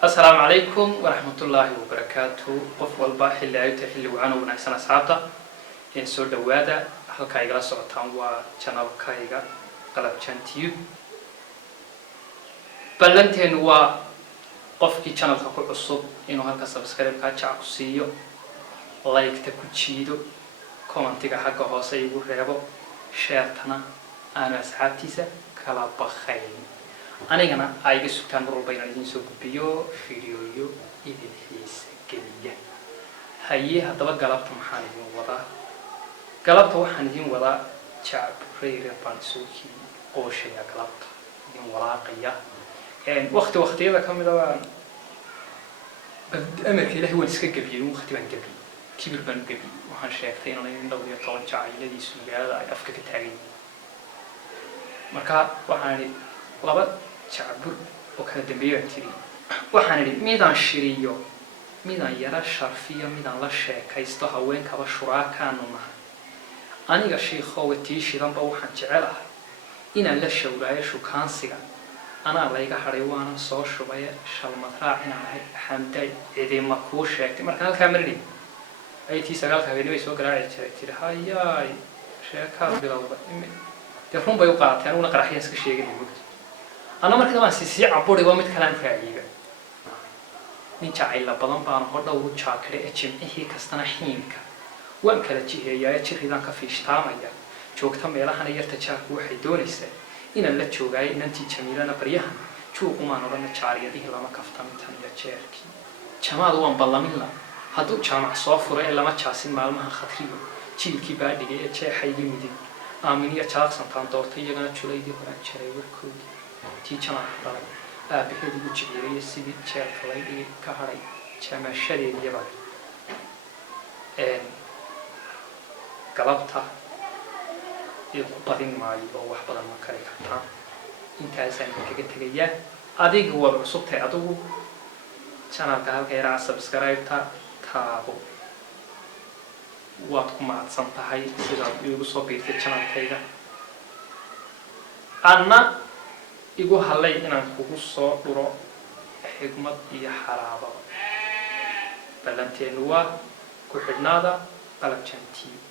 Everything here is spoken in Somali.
السلام عليكم ورحمة الله وبركاته. قف والبا حلي أيوة حلي وعنا ونحسن أصحابته إن سود دوادا halka igala socotaan waa channel-kayga qalabjan tube. ballanteenu waa qofkii channelka ku cusub inuu halka subscribe-ka ku siiyo, like-ta ku jiido, comment-ga xagga hoose igu reebo, share-tana aan asxaabtiisa kala bakhayn. anigana ayga sugtaan mar walba inaan idin soo gudbiyo fiidiyoyo idin xiisa geliya. haye haddaba galabta maxaan idin wadaa? galabta waxaan idin wadaa jacbureere baan isugu qooshaya galabta idin walaaqaya waqtiyada ka mid ah amarka ilaahay waan iska gabiyay waqti baan gabiyay kibir baan gabiyay waxaan sheegtay inaan dhowr iyo 10 jacayladiisu magaalada ay afka ka taagan marka waxaan laba jacbur oo kala dambeeyay tiri waxaan midaan shiriyo midaan yara sharfiyo midaan la sheekaysto haweenkaba shuraakaanu nahay aniga sheekhow tiishidanba waxaan jecelahay inaan la shawraayo shukaansiga anaa layga haray waana soo shubay shalmad raac inaan ahay xamday ciidima kuu sheegtay marka halkaa marini ay tii sagaalka habeenimo soo garaaci jiray tiri hayaay sheekaad bilowda dee run bay u qaateen una qaraxyaan iska sheeganay mugdi أنا مركز ما سيسي عبوري ومت كلام فعليه نجعل بدن بان هذا وشاكرة أجمع هي كستنا حينك وأن كلا شيء يا شيء إذا كفيش تامية شوك تام يلا هنا يرتجع واحد دونيسه إن اللي تشوجاي إن أنتي جميلة نبريها شو وما نورنا شارية دي لما كفتم تانية شاركي جماعة دوام بالله هادو جامع صافورة إلا ما تشاسين معلومها خطيرة شيء كي بعد يجي شيء حيجي مدين آمنية شاك سنتان دورتي يجنا شلي دي هنا شري وركودي تيجي أنا بهذه الجبيرة يسيب شيء خلاص كهراء شمع شري يبغى قلبتها يقطعين معي أو واحد بدل ما كاري كتان إنت إنسان كذا تجيه أديك هو الرسول تأدو channel كهال كيرا سبسكرايب تابو واتكم مع تصنتهاي سيدا يوصل بيت channel كيرا أنا igu halay inaan kugu soo dhuro xigmad iyo xaraabo ballanteenu waa ku xidhnaada qalabjan tv.